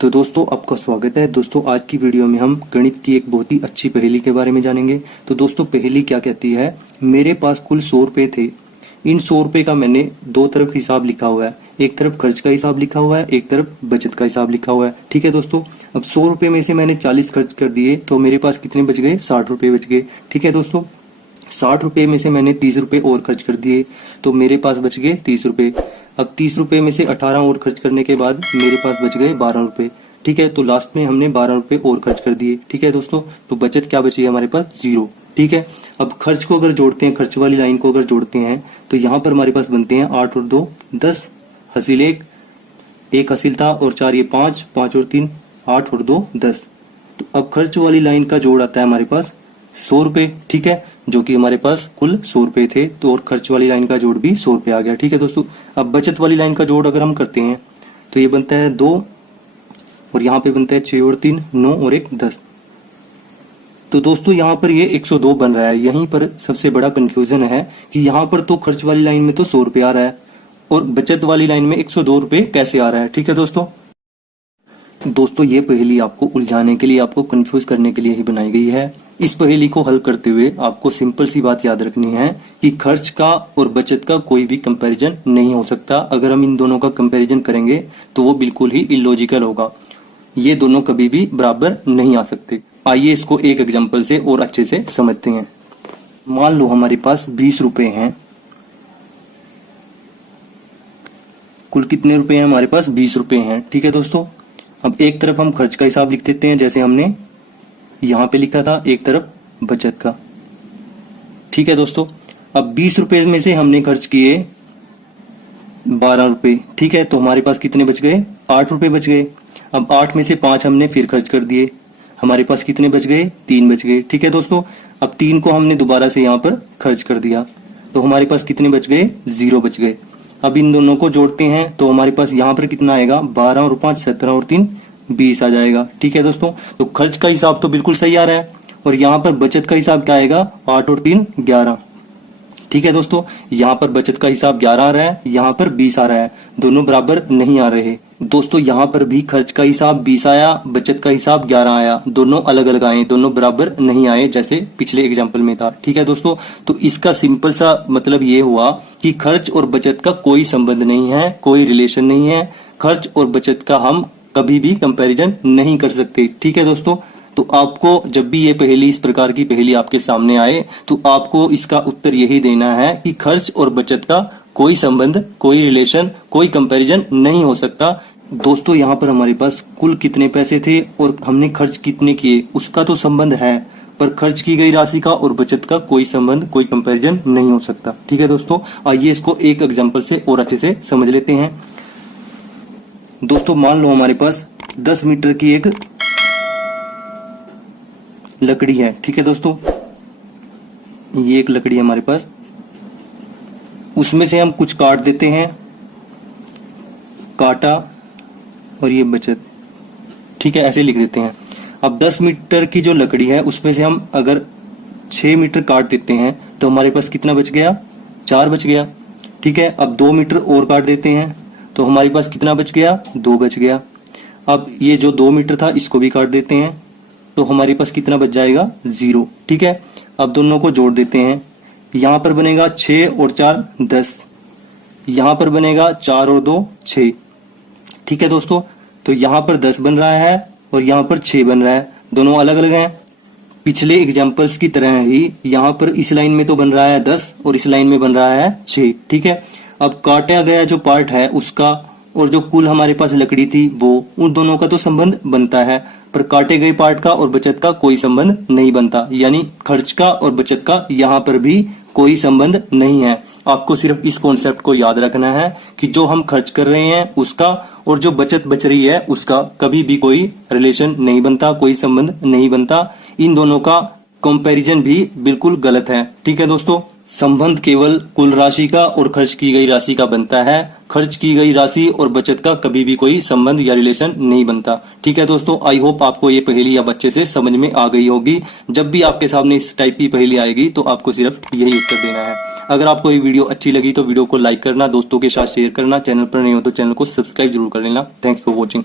तो दोस्तों आपका स्वागत है। दोस्तों आज की वीडियो में हम गणित की एक बहुत ही अच्छी पहेली के बारे में जानेंगे। तो दोस्तों पहेली क्या कहती है, मेरे पास कुल 100 रुपए थे। इन 100 रुपए का मैंने दो तरफ हिसाब लिखा हुआ है, एक तरफ खर्च का हिसाब लिखा हुआ है, एक तरफ बचत का हिसाब लिखा हुआ है। ठीक है दोस्तों, अब 100 रुपए में से मैंने 40 खर्च कर दिए तो मेरे पास कितने बच गए, 60 रुपए बच गए। ठीक है दोस्तों, 60 रुपए में से मैंने 30 रुपए और खर्च कर दिए तो मेरे पास बच गए 30 रुपए। अब 30 रुपए में से 18 और खर्च करने के बाद मेरे पास बच गए 12 रुपए। ठीक है, तो लास्ट में हमने 12 रुपए और खर्च कर दिए। ठीक है दोस्तों, तो बचत क्या बची है हमारे पास, 0। ठीक है, अब खर्च को अगर जोड़ते हैं, खर्च वाली लाइन को अगर जोड़ते हैं तो यहाँ पर हमारे पास बनते हैं 8 और 2 10, हासिल 1 हासिल था और 4 ये 5 और 3 8 और 2 10। तो अब खर्च वाली लाइन का जोड़ आता है हमारे पास 100 रुपए। ठीक है, जो कि हमारे पास कुल 100 रुपए थे, तो और खर्च वाली लाइन का जोड़ भी 100 रुपए आ गया। ठीक है दोस्तों, अब बचत वाली लाइन का जोड़ अगर हम करते हैं तो ये बनता है 2 और यहाँ पे बनता है 6 और 3 9 और 1 10। तो दोस्तों यहाँ पर ये 102 बन रहा है। यहीं पर सबसे बड़ा कंफ्यूजन है कि यहाँ पर तो खर्च वाली लाइन में तो 100 रुपए आ रहा है और बचत वाली लाइन में 102 रुपए कैसे आ रहा है। ठीक है दोस्तों ये पहेली आपको उलझाने के लिए, आपको कंफ्यूज करने के लिए ही बनाई गई है। इस पहेली को हल करते हुए आपको सिंपल सी बात याद रखनी है कि खर्च का और बचत का कोई भी कंपैरिजन नहीं हो सकता। अगर हम इन दोनों का कंपैरिजन करेंगे तो वो बिल्कुल ही इलॉजिकल होगा। ये दोनों कभी भी बराबर नहीं आ सकते। आइए इसको एक एग्जांपल से और अच्छे से समझते हैं। मान लो हमारे पास 20 रुपए हैं। कुल कितने रुपए हैं हमारे पास, 20 रुपए हैं। ठीक है दोस्तों, अब एक तरफ हम खर्च का हिसाब लिख देते हैं जैसे हमने यहां पे लिखा था, एक तरफ बचत का। ठीक है दोस्तों, अब 20 रुपए में से हमने खर्च किए 12 रुपए। ठीक है, तो हमारे पास कितने बच गए, 8 रुपए बच गए। अब 8 में से 5 हमने फिर खर्च कर दिए, हमारे पास कितने बच गए, 3 बच गए। ठीक है दोस्तों, अब 3 को हमने दोबारा से यहाँ पर खर्च कर दिया तो हमारे पास कितने बच गए, 0 बच गए। अब इन दोनों को जोड़ते हैं तो हमारे पास यहाँ पर कितना आएगा, 12 और 5 17 और 3 20 आ जाएगा। ठीक है दोस्तों, तो खर्च का हिसाब तो बिल्कुल सही आ रहा है और यहाँ पर बचत का हिसाब क्या आएगा, 8 और 3 11। ठीक है दोस्तों, यहाँ पर बचत का हिसाब 11 आ रहा है, यहाँ पर 20 आ रहा है, दोनों बराबर नहीं आ रहे। दोस्तों यहाँ पर भी खर्च का हिसाब 20 आया, बचत का हिसाब 11 आया, दोनों अलग अलग आए, दोनों बराबर नहीं आए जैसे पिछले एग्जाम्पल में था। ठीक है दोस्तों, तो इसका सिंपल सा मतलब ये हुआ कि खर्च और बचत का कोई संबंध नहीं है, कोई रिलेशन नहीं है। खर्च और बचत का हम कभी भी कंपैरिजन नहीं कर सकते। ठीक है दोस्तों, तो आपको जब भी ये पहेली, इस प्रकार की पहेली आपके सामने आए तो आपको इसका उत्तर यही देना है कि खर्च और बचत का कोई संबंध, कोई रिलेशन, कोई कंपैरिजन नहीं हो सकता। दोस्तों यहाँ पर हमारे पास कुल कितने पैसे थे और हमने खर्च कितने किए उसका तो संबंध है, पर खर्च की गई राशि का और बचत का कोई संबंध, कोई कंपैरिजन नहीं हो सकता। ठीक है दोस्तों, आइए इसको एक एग्जांपल से और अच्छे से समझ लेते हैं। दोस्तों मान लो हमारे पास 10 मीटर की एक लकड़ी है। ठीक है दोस्तों, ये एक लकड़ी है हमारे पास, उसमें से हम कुछ काट देते हैं, काटा और ये बचत। ठीक है, ऐसे लिख देते हैं। अब 10 मीटर की जो लकड़ी है उसमें से हम अगर 6 मीटर काट देते हैं तो हमारे पास कितना बच गया, 4 बच गया। ठीक है, अब 2 मीटर और काट देते हैं तो हमारे पास कितना बच गया, 2 बच गया। अब ये जो 2 मीटर था इसको भी काट देते हैं तो हमारे पास कितना बच जाएगा, 0। ठीक है, अब दोनों को जोड़ देते हैं, यहां पर बनेगा 6 और 4 10, यहां पर बनेगा 4 और 2 6। ठीक है दोस्तों, तो यहां पर 10 बन रहा है और यहां पर 6 बन रहा है, दोनों अलग अलग हैं। पिछले एग्जांपल्स की तरह ही यहां पर इस लाइन में तो बन रहा है 10 और इस लाइन में बन रहा है 6। ठीक है, अब काटा गया जो पार्ट है उसका और जो कुल हमारे पास लकड़ी थी वो, उन दोनों का तो संबंध बनता है, पर काटे गए पार्ट का और बचत का कोई संबंध नहीं बनता। यानी खर्च का और बचत का यहाँ पर भी कोई संबंध नहीं है। आपको सिर्फ इस कॉन्सेप्ट को याद रखना है कि जो हम खर्च कर रहे हैं उसका और जो बचत बच रही है उसका कभी भी कोई रिलेशन नहीं बनता, कोई संबंध नहीं बनता। इन दोनों का कंपैरिजन भी बिल्कुल गलत है। ठीक है दोस्तों, संबंध केवल कुल राशि का और खर्च की गई राशि का बनता है। खर्च की गई राशि और बचत का कभी भी कोई संबंध या रिलेशन नहीं बनता। ठीक है दोस्तों, आई होप आपको ये पहेली अब अच्छे से समझ में आ गई होगी। जब भी आपके सामने इस टाइप की पहेली आएगी तो आपको सिर्फ यही उत्तर देना है। अगर आपको ये वीडियो अच्छी लगी तो वीडियो को लाइक करना, दोस्तों के साथ शेयर करना, चैनल पर नहीं हो तो चैनल को सब्सक्राइब जरूर कर लेना। Thanks for watching.